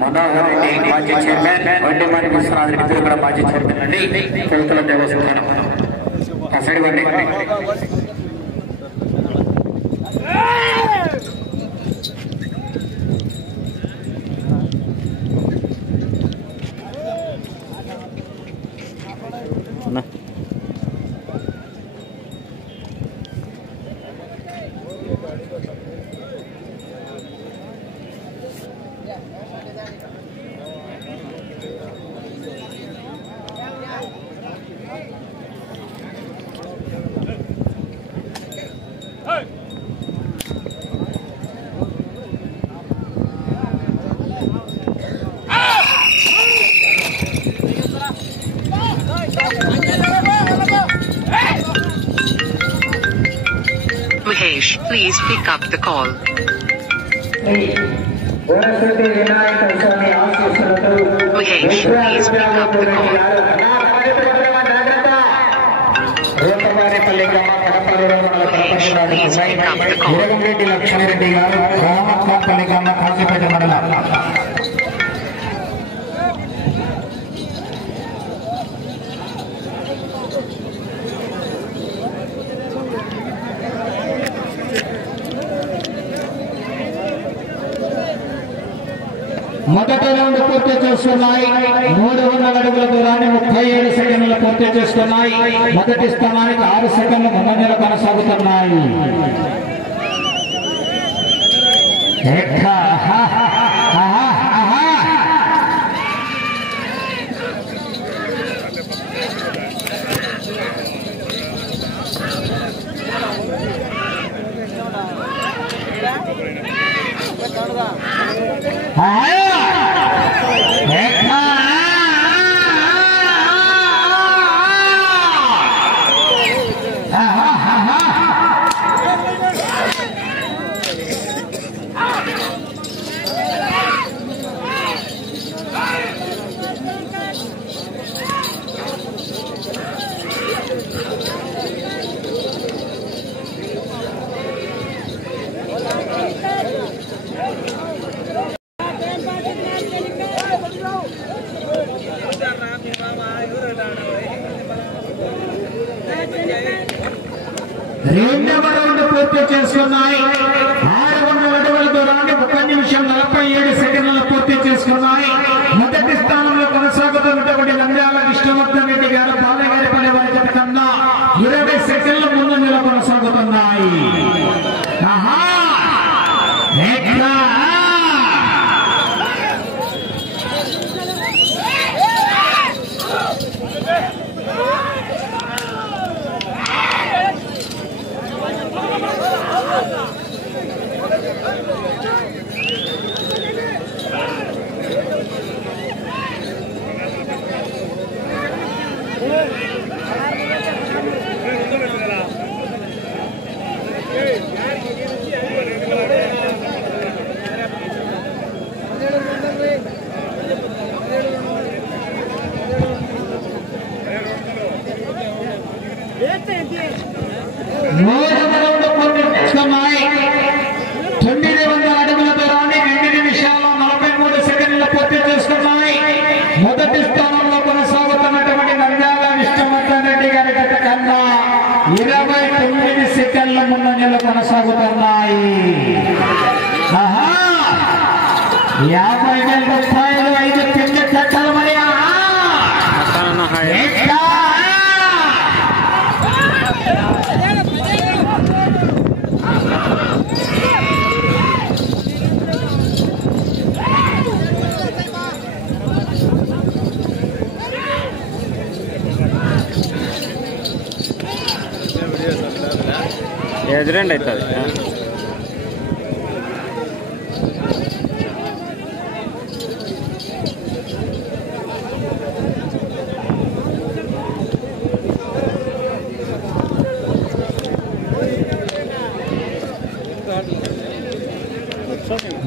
మనోహర్ రెడ్డి మాజీ చైర్మన్, వడ్డీమాని విశ్వనాథ్ రెడ్డి కూడా మాజీ చైర్మన్ అండి. కోతుల దేవస్థానం కసడి బండి Mahesh, please pick up the call. Mahesh, please pick up the call. Reddy Lakshmi Reddy గారు రామప్పల్లి గ్రామ కాశీపేట మండలం. మొదటి రౌండ్ పూర్తి చేస్తున్నాయి. 300 అడుగుల దూరాన్ని 37 సెకండ్లు పూర్తి చేస్తున్నాయి. మొదటి స్థానానికి 6 సెకండ్లు ముందంజలో కొనసాగుతున్నాయి. రెండవ రౌండ్ పూర్తి చేస్తున్నాయి. 600 అడుగుల దూరాన్ని 1 నిమిషం 47 సెకండ్లు పూర్తి చేసుకున్నాయి. మొదటి స్థానంలో కొనసాగుతున్నటువంటి నంద్యాల విష్ణువర్ధన్ రెడ్డి గారు బాలగారిపల్లి వారి జత కన్నా 20 సెకండ్ల ముందంజలో కొనసాగుతున్నాయి. మూడవ రౌండ్ పూర్తి చేస్తున్నాయి. 900 అడుగుల దూరాన్ని 2 నిమిషాల 43 సెకండ్లు పూర్తి చేసుకున్నాయి. మొదటి స్థానంలో కొనసాగుతున్నటువంటి నంద్యాల విష్ణువర్ధన్ రెడ్డి గారి జత కన్నా 29 సెకండ్ల ముందంజలో కొనసాగుతున్నాయి. 50,000 రూపాయలు 5 కింద చట్టాలు మరి ఎదురండి అవుతుంది.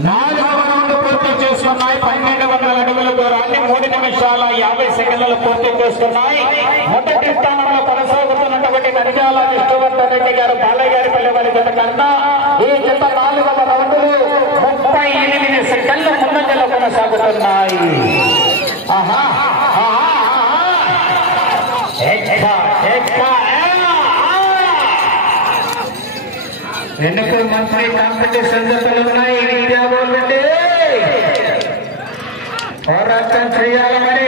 నాలుగవ రౌండ్ పూర్తి చేస్తున్నాయి. 1200 అడుగుల దూరాన్ని 3 నిమిషాల 50 సెకండ్లు పూర్తి చేస్తున్నాయి. మొదటి స్థానంలో కొనసాగుతున్నటువంటి నంద్యాల విష్ణువర్ధన్ రెడ్డి గారు బాలయ్య గారి పల్లె వారి జత కన్నా ఈ జత 4వ రౌండ్ ఎన్నికల మంత్రి కాంపిటీషన్ జతలు ఉన్నాయి. విద్యాబోధులండి పోరాటం చేయాలి మరి.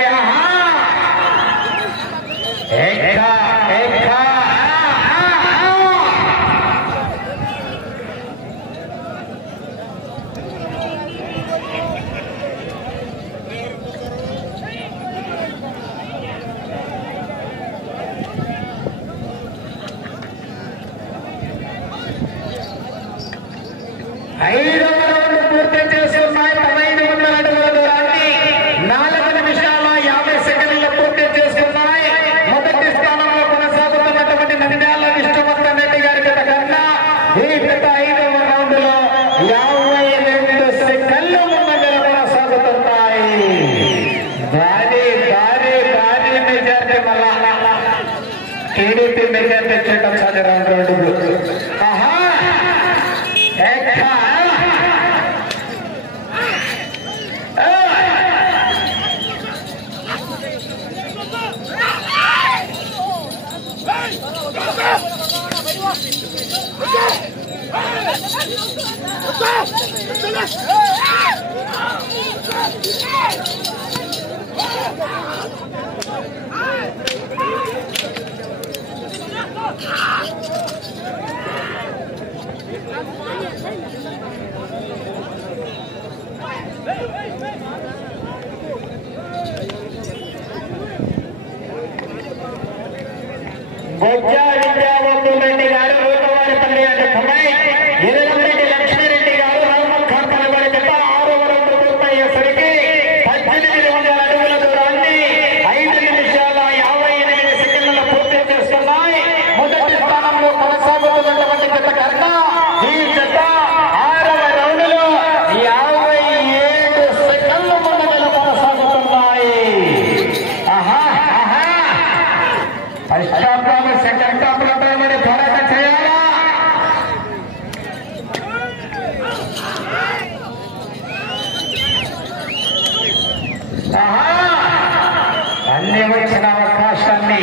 టీడీపీ మెజార్టీ చేయడం సాధ్యం. రెండు బొజ్జా విద్యావతులరెడ్డి గారు రూపవారిపల్లి అంటే పునై ఎర్రరెడ్డి లక్ష్మీరెడ్డి గారు రామఖాన్ కనబడి తప్ప 6వ రౌండ్ పూర్తయ్యేసరికి 1800 అడుగుల దూరాన్ని 5 నిమిషాల 58 సెకండ్లలో పూర్తి చేస్తున్నాయి. మొదటి స్థానంలో కొనసాగుతున్నటువంటి జత కన్నా ఈ జత 6వ రౌండ్లో 57 సెకండ్ల ముందులో కొనసాగుతున్నాయి. సెకండ్ టాప్ లో మరి పోరాటం చేయాలా? అన్ని వచ్చిన అవకాశాన్ని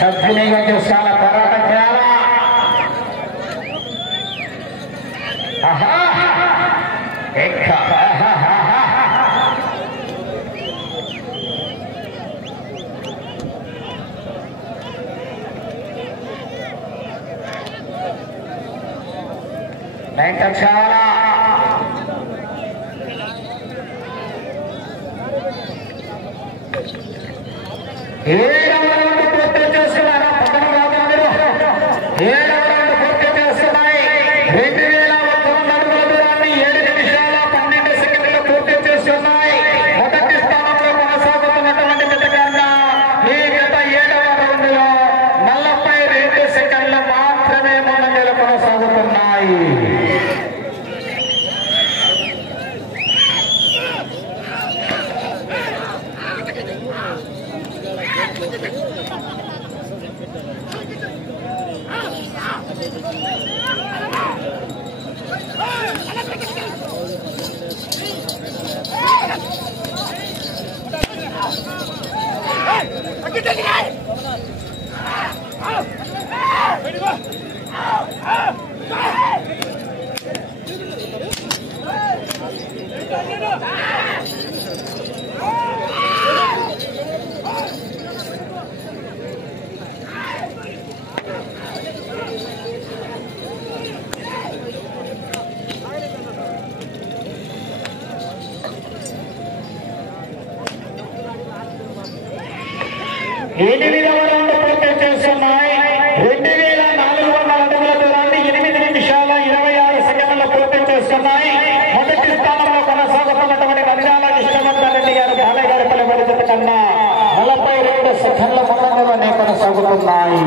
సద్వినియోగం చేసుకోవాలా? పోరాటం చేయాలా? చాలా ఏడవ రౌండ్ పూర్తి చేస్తున్నారా? పక్కన రాదా మీరు? ఏడవ రౌండ్ పూర్తి చేస్తున్నాయి. 2001 అడుగుల దూరాన్ని 7 నిమిషాల 12 సెకండ్లు పూర్తి చేస్తున్నాయి. మొదటి స్థానంలో కొనసాగుతున్నటువంటి జత కన్నా ఈ గత 7వ రౌండ్ లో 42 సెకండ్లు మాత్రమే ముందంజలో కొనసాగుతున్నాయి. ఎనిమిదవ రౌండ్ పూర్తి చేస్తున్నాయి. 2400 అడుగుల దూరాన్ని 8 నిమిషాల 26 సెకండ్లలో పూర్తి చేస్తున్నాయి. మొదటి స్థానంలో కొనసాగుతున్నటువంటి నంద్యాల కృష్ణవర్ధన్ రెడ్డి గారు బాలయ్య గారి పలుబడి జత కన్నా 42 సెకండ్ల ముందంజలోనే కొనసాగుతున్నాయి.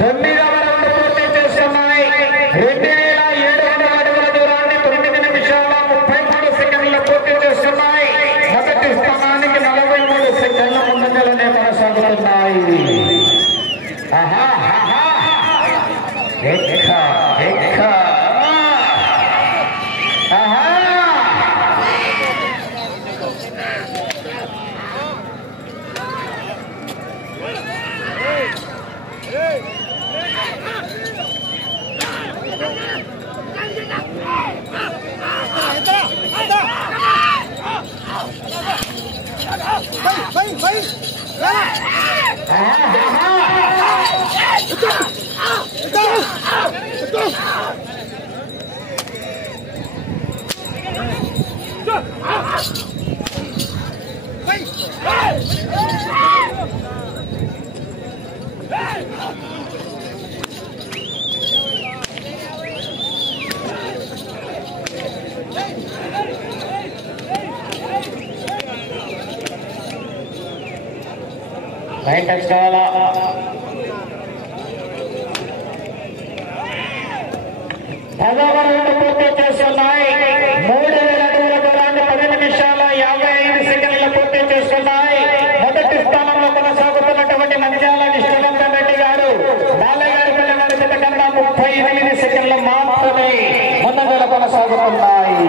తొమ్మిదవ రౌండ్ పూర్తి చేస్తున్నాయి. 2700 అడుగుల దూరాన్ని 9 నిమిషాల 33 సెకండ్లు పూర్తి చేస్తున్నాయి. మొదటి స్థానానికి 43 సెకండ్ల ముందంజలోనే కొనసాగుతున్నాయి. లైన్ టచ్ కావాలా? పదవ రౌండ్ పూర్తి చేస్తున్నాయి. 3000 అడుగుల దూరాన్ని 10 నిమిషాల 55 సెకండ్లు పూర్తి చేస్తున్నాయి. మొదటి స్థానంలో కొనసాగుతున్నటువంటి నంద్యాల విష్ణునందన్ రెడ్డి గారు బాలయ్య గారి పిల్లగారి జత కన్నా 38 సెకండ్లు మాత్రమే ముందంజలో కొనసాగుతున్నాయి.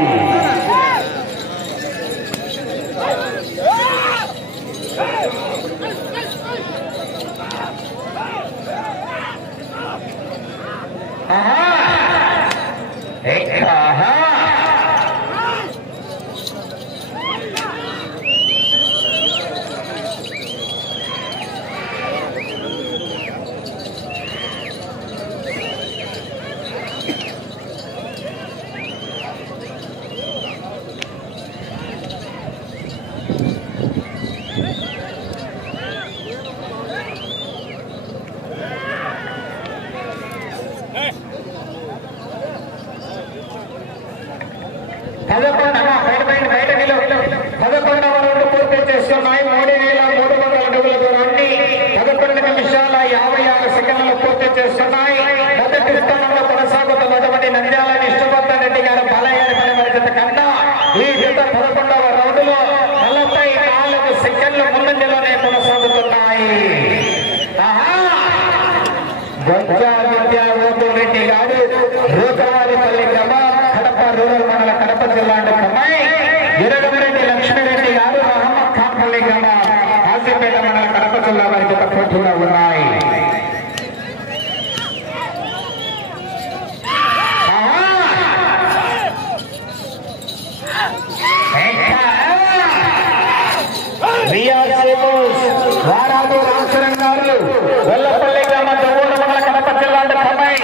పదకొండవ రౌండ్ పూర్తి చేస్తున్నాయి. 3300 అడుగుల దూరాన్ని 11 నిమిషాల 56 సెకండ్లు పూర్తి చేస్తున్నాయి. మొదటి స్థానంలో కొనసాగుతున్నటువంటి నంద్యాల విష్ణువర్ధన్ రెడ్డి గారు బాలయ్య గారి పిల్లగారి జత కన్నా ఈ జత 11వ రౌండ్ లో 44 సెకండ్లు ముందంజలోనే కొనసాగుతున్నాయి. రెడ్డి గారు రూతవారిపల్లి గ్రామం, కడప రూరల్ మండల, కడప జిల్లా అమ్మాయి ఎరగమిరెడ్డి లక్ష్మీరెడ్డి గారు మహమ్మద్ ఖాన్పల్లి గ్రామం, కాశీపేట మండల, కడప జిల్లా వారి జత పోటీలో ఉన్నాయి. వారాలు రామచరణ్ గారు వెల్లపల్లి గ్రామం, దొవ్వూరు మండల, కడప జిల్లా అమ్మాయి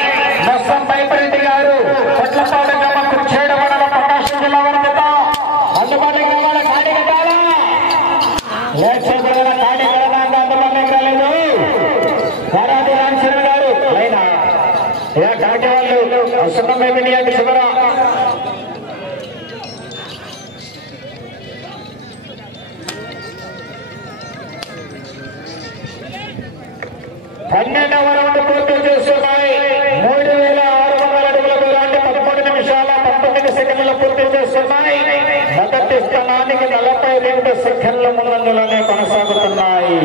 నస్సం బైపరెడ్డి గారు కొట్లపాడు గ్రామం, కుర్చేడ మండల, ప్రకాశం జిల్లా వారి జత అందుబాటులోకి రావాలి. కాడి కట్టాలా లేకపోతే కాడి కడడానికి అందుబాటులోకి రాలేదు. వారాలు రామచరణ్ గారు అయినా కాటి వాళ్ళు సున్నం ఏమిటి అంటే శివరా 12వ రౌండ్ పూర్తి చేస్తున్నాయి. 3600 అడుగుల దూరాన్ని 13 నిమిషాల 19 సెకండ్లు పూర్తి చేస్తున్నాయి. మొదటి స్థానానికి 42 సెకండ్ల ముందంజలోనే కొనసాగుతున్నాయి.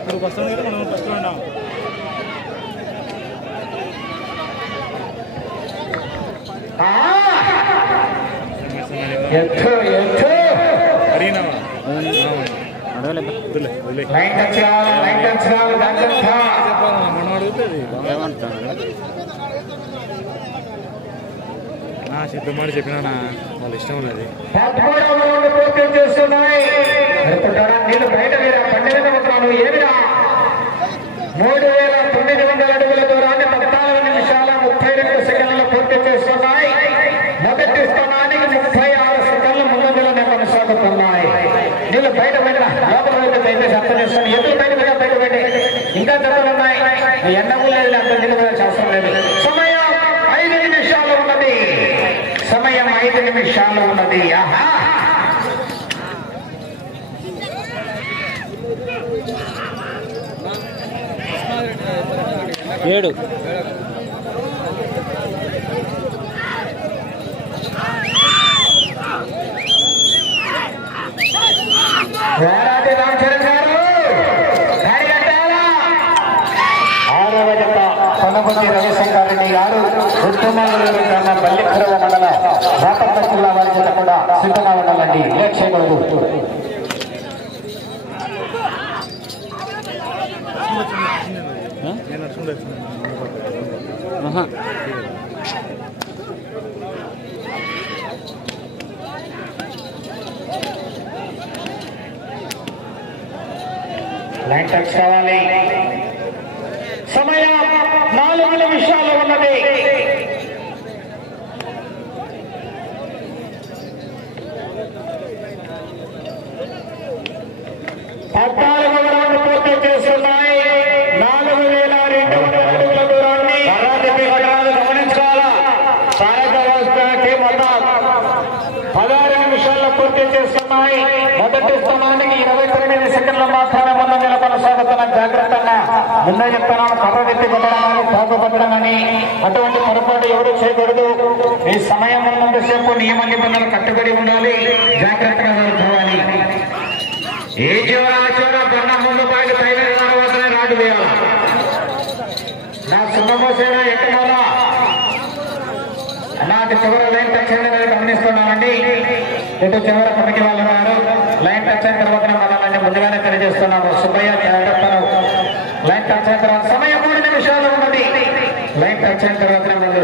ఇప్పుడు వస్తాను కదా మనం ఫస్ట్ ఉన్నాం. లైన్ టచ్ కావాలి, లైన్ టచ్ కావాలి, జాగ్రత్త. చెప్పమని చెప్పినా వాళ్ళ ఇష్టం ఉన్నది. 13వ రౌండ్ పూర్తి చేస్తున్నాయి. నీళ్ళు బయట వేరా పండిన ఉత్తరాలు ఏమిరా 3900 అడుగుల దూరాన్ని 14 నిమిషాల 32 సెకండ్లు పూర్తి చేస్తున్నాయి. మొదటి స్థానానికి 36 సెకండ్లు ముందంజలోనే కొనసాగుతున్నాయి. నీళ్ళు బయట వెళ్ళిన లోపల వైపు దయచేసి అర్థం చేస్తాను. ఎదురు బయట మీద బయట పెట్టి ఇంకా జతలు ఉన్నాయి. ఎండకు లేదు, అంత నిలబడాల్సిన అవసరం లేదు. సమయం 5 నిమిషాలు ఉన్నది. సమయం 5 నిమిషాలు ఉన్నది. ఆహా 7 వేరాటి రామచరణ్ గారు కార్యకర్తలా 6వ జత కొనపతి రవిశంకర్ రెడ్డి గారు ఉత్తమూరు గ్రామ బల్లిఖరవ మండల బాపట్ల జిల్లా వారి జత కూడా సిద్ధంగా ఉండాలండి. లేట్ చేయకూడదు. లైన్ టచ్ కావాలి. సమయం 4 నిమిషాలు ఉన్నది. పూర్తి చేస్తున్నాయి. 4200 అడుగుల దూరాన్ని గమనించాలా. 16 నిమిషాల్లో పూర్తి చేస్తున్నాయి. మొదటి స్థానానికి 29 సెకండ్లు మాత్రమే ముందంజలో కొనసాగుతున్న. జాగ్రత్తగా ముందే చెప్తున్నాను, కర్ర ఎత్తి కొట్టడం కానీ తాకు కొట్టడం కానీ అటువంటి పొరపాటు ఎవరు చేయకూడదు. ఈ సమయం ఉన్నంతసేపు నియమ నిబంధనలు కట్టుబడి ఉండాలి. జాగ్రత్తగా జరుగుకోవాలి. ఏ చివర ఆ చివర పన్న ముందు బాగా పైన తర్వాతనే రాడు వేయాల. నా సుఖమోసేన ఎక్కడా అలాంటి చివర లైన్ టచ్ అనేది గమనిస్తున్నామండి. ఇటు చివర కమిటీ వాళ్ళు ఉన్నారు. లైన్ టచ్ అయిన తర్వాత మనల్ని ముందుగానే తెలియజేస్తున్నాము. సుబ్బయ్య జాగ్రత్తను. లైన్ టచ్ అయిన తర్వాత సమయం 3 నిమిషాలు ఉన్నది. లైన్ టచ్ అయిన తర్వాత ముందు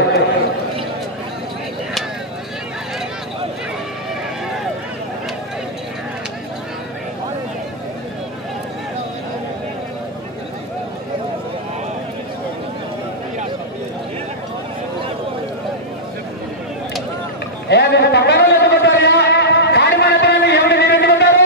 పక్కన ఎందుకుంటారా కాడి మాత్రమే ఎవరు మీరు ఎందుకుంటారు?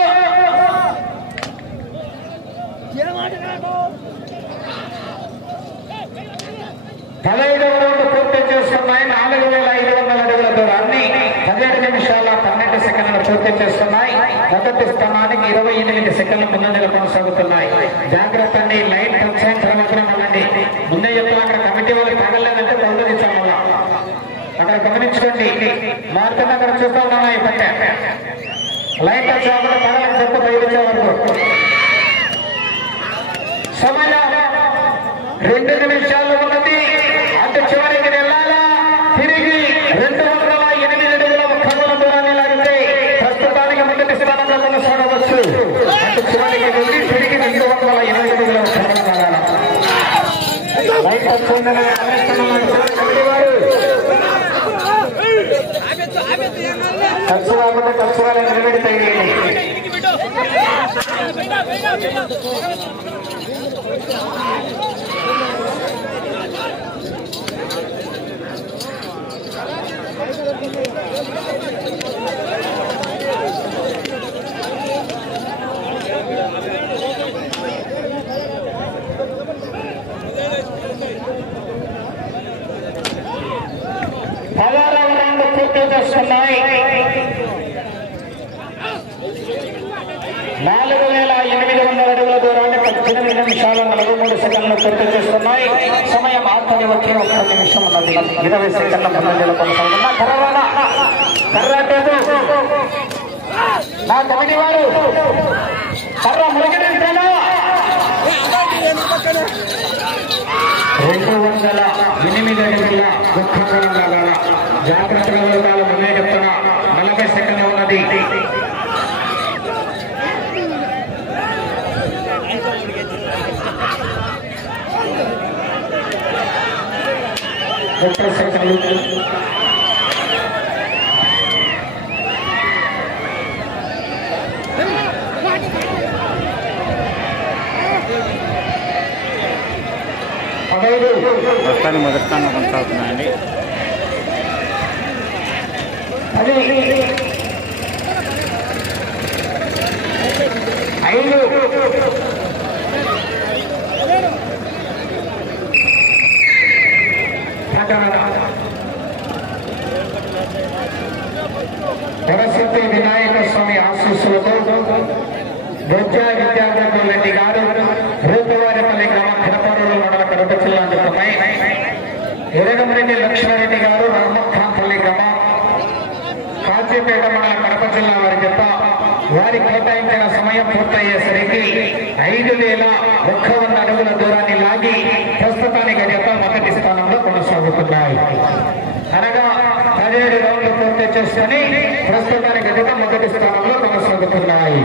15వ రౌండ్ పూర్తి చేస్తున్నాయి. 4500 అడుగుల దూరాన్ని 17 నిమిషాల 12 సెకండ్లు పూర్తి చేస్తున్నాయి. మొదటి స్థానానికి 28 సెకండ్లు ముందంజలో కొనసాగుతున్నాయి. జాగ్రత్త అండి. లైన్ టచ్ అయిన తర్వాత మళ్ళీ ముందే చెప్తున్నా, అక్కడ కమిటీ వాళ్ళు తగలేదంటే ప్రవర్తించాం. మళ్ళా అక్కడ గమనించుకోండి. మార్కెట్ అక్కడ చూస్తా ఉన్నాను. ఈ పట్ట లైన్ టచ్ అవ్వకుండా తగలని చెప్పు బయలుచ్చే వరకు. సమయం 2 నిమిషాలు ఉన్నది. అటు చివరికి వెళ్ళాలా. తిరిగి 208 అడుగుల ఖగోళ దూరాన్ని లాగితే ప్రస్తుతానికి మొదటి స్థానంలో కొనసాగవచ్చు. అటు చివరికి వెళ్ళి తిరిగి 208 అడుగుల ఖగోళ లాగాల. లైన్ టచ్ ఉందని ఖర్చు కాకుండా ఖర్చు వాళ్ళని నిలబెడతాయి. పూర్తి చేస్తున్నాయి. 4800 అడుగుల దూరాన్ని 18 నిమిషాల 43 సెకండ్లు పూర్తి చేస్తున్నాయి. సమయం ఆఖరి వచ్చే 1 నిమిషం ఉన్నది. 20 సెకండ్ల ముందంజలో కొనసాగుతున్న కర్రాటేదు నా కమిటీ వారు కర్ర మురగడించాలా. 208 అడుగుల దుఃఖంగా లాగాల. జాగ్రత్తగా వెళ్ళాలి. ముందే చెప్తున్నా 40 సెకండ్లు ఉన్నది. 30 సెకండ్లు. ప్రస్తుతానికి మొదటి స్థానంలో కొనసాగుతున్నాయండి. అది 5 వరసిద్ధి వినాయక స్వామి ఆశీస్సులతో బొజ్జా విద్యార్థి రెడ్డి గారు రూపవారిపల్లి గ్రామ కడపూరు మండల కడప జిల్లా నిమిత్తమై ఎరగంరెడ్డి లక్ష్మారెడ్డి గారు రహమత్ ఖాన్ పల్లి గ్రామ కాజీపేట మండల కడప జిల్లా వారి జత వారి కేటాయించిన సమయం పూర్తయ్యేసరికి 5,100 అడుగుల దూరాన్ని లాగి ప్రస్తుతానికి జత మొదటి స్థానంలో కొనసాగుతున్నాయి. అనగా 17 రౌండ్లు పూర్తి చేసుకుని ప్రస్తుతానికి జత మొదటి స్థానంలో కొనసాగుతున్నాయి.